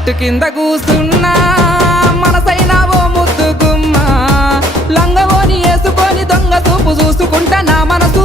చెట్టు కింద కూసున్నా మనసైనా ఓ ముద్దు గుమ్మ లంగవోని వేసుకొని దొంగ చూపు చూసుకుంటా నా మనసు